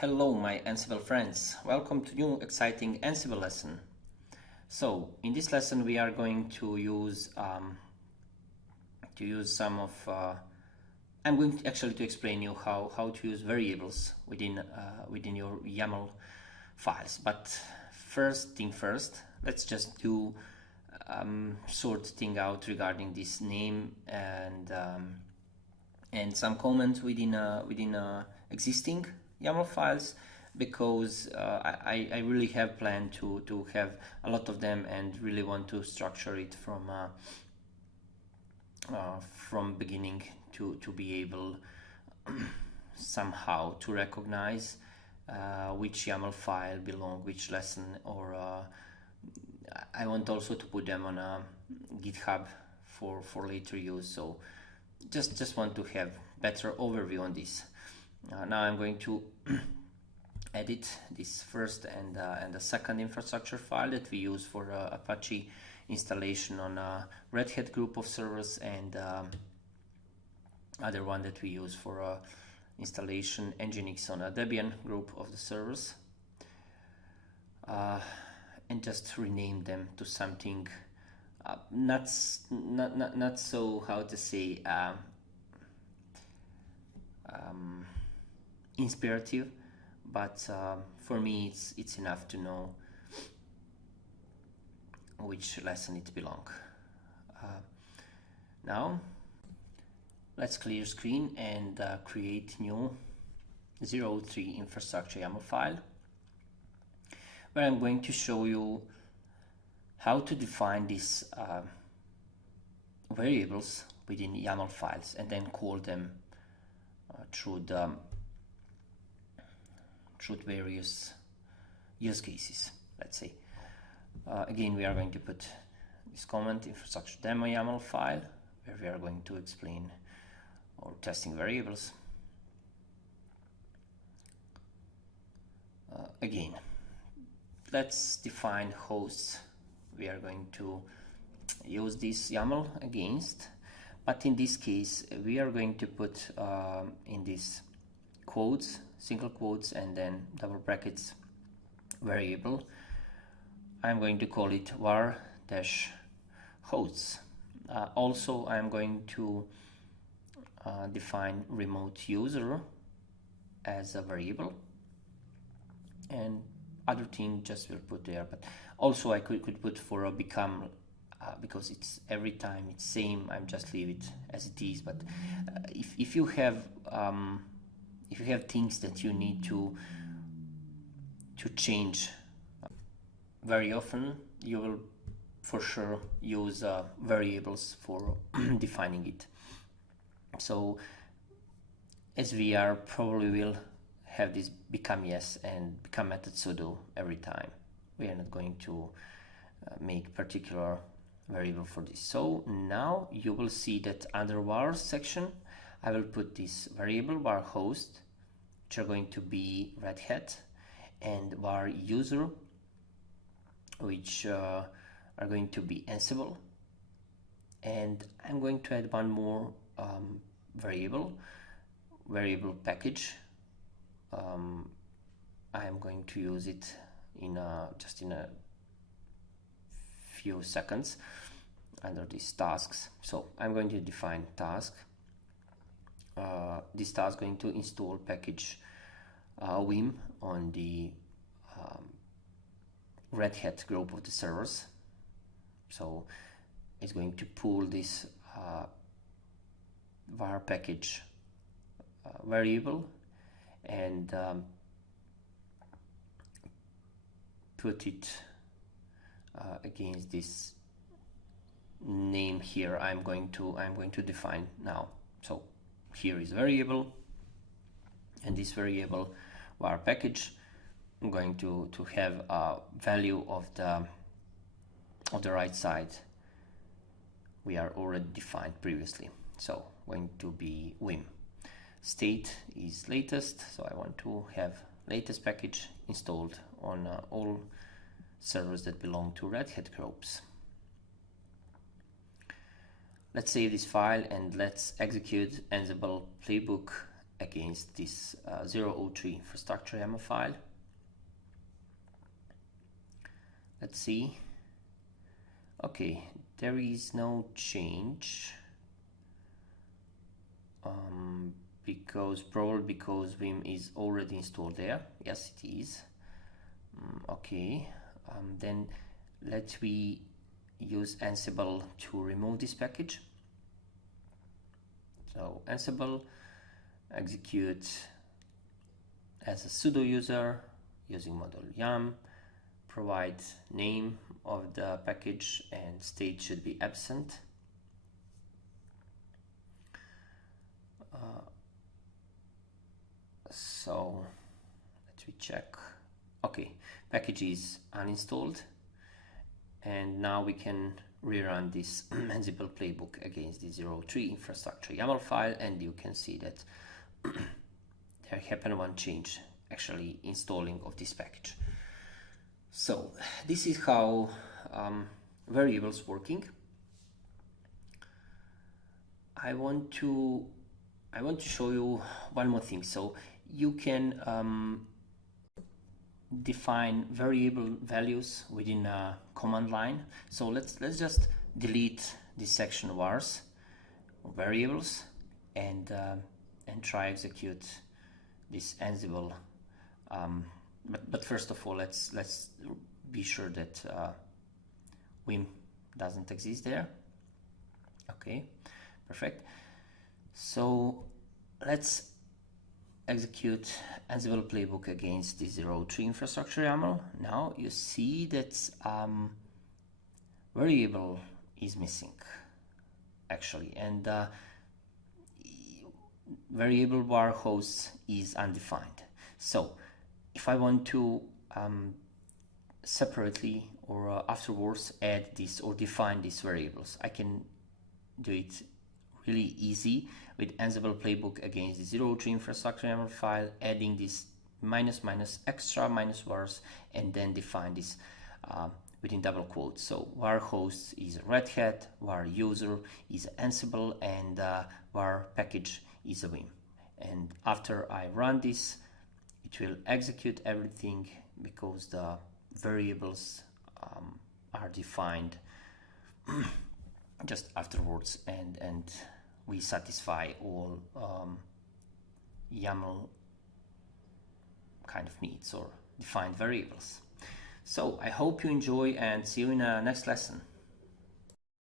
Hello my Ansible friends, welcome to new exciting Ansible lesson. So in this lesson we are going to use some of I'm going to actually to explain you how to use variables within your YAML files. But first thing first, let's just do sort thing out regarding this name and some comments within existing YAML files, because I really have planned to have a lot of them and really want to structure it from beginning to be able somehow to recognize which YAML file belong which lesson, or I want also to put them on a GitHub for later use. So just want to have better overview on this. Now I'm going to edit this first and the second infrastructure file that we use for Apache installation on a Red Hat group of servers, and other one that we use for installation Nginx on a Debian group of the servers, and just rename them to something not so, how to say, inspirative, but for me it's enough to know which lesson it belongs. Now let's clear screen and create new 03 infrastructure YAML file, where I'm going to show you how to define these variables within YAML files and then call them through various use cases, let's say. Again, we are going to put this comment infrastructure demo YAML file, where we are going to explain our testing variables. Again, let's define hosts we are going to use this YAML against, but in this case we are going to put in these quotes, single quotes and then double brackets, variable. I'm going to call it var-hosts. Also I'm going to define remote user as a variable, and other thing just will put there. But also I could put for a become, because it's every time it's same, I'm just leave it as it is. But if you have things that you need to change very often, you will for sure use variables for defining it. So as we are probably will have this become yes and become method sudo every time. We are not going to make particular variable for this. So now you will see that under var section I will put this variable var host, which are going to be Red Hat, and var user, which are going to be Ansible. And I'm going to add one more variable package. I am going to use it in just in a few seconds under these tasks. So I'm going to define task. This task is going to install package Vim on the Red Hat group of the servers. So it's going to pull this var package variable and put it against this name here. I'm going to define now. So here is variable, and this variable var package, I'm going to have a value of the right side we are already defined previously. So going to be Vim. State is latest, so I want to have latest package installed on all servers that belong to Red Hat groups. Let's save this file and let's execute Ansible playbook against this 003 infrastructure YAML file. Let's see. Okay, there is no change probably because Vim is already installed there. Yes, it is. Okay, then let we use Ansible to remove this package. So Ansible, execute as a sudo user using module yum, provide name of the package and state should be absent. So let me check. Okay, package is uninstalled, and now we can rerun this Ansible playbook against the 03 infrastructure YAML file, and you can see that there happened one change, actually installing of this package. So this is how variables working. I want to show you one more thing. So you can define variable values within a command line. So let's just delete this section vars variables and try execute this Ansible. But first of all, let's be sure that Vim doesn't exist there. Okay, perfect. So let's execute Ansible playbook against the 03 infrastructure YAML. Now you see that variable is missing actually, and variable var host is undefined. So if I want to separately or afterwards add this or define these variables, I can do it really easy with Ansible playbook against the 03 infrastructure YAML file, adding this extra minus vars, and then define this within double quotes. So var host is Red Hat, var user is Ansible, and var package is a Vim. And after I run this, it will execute everything because the variables are defined just afterwards, and we satisfy all YAML kind of needs or defined variables. So I hope you enjoy, and see you in the next lesson.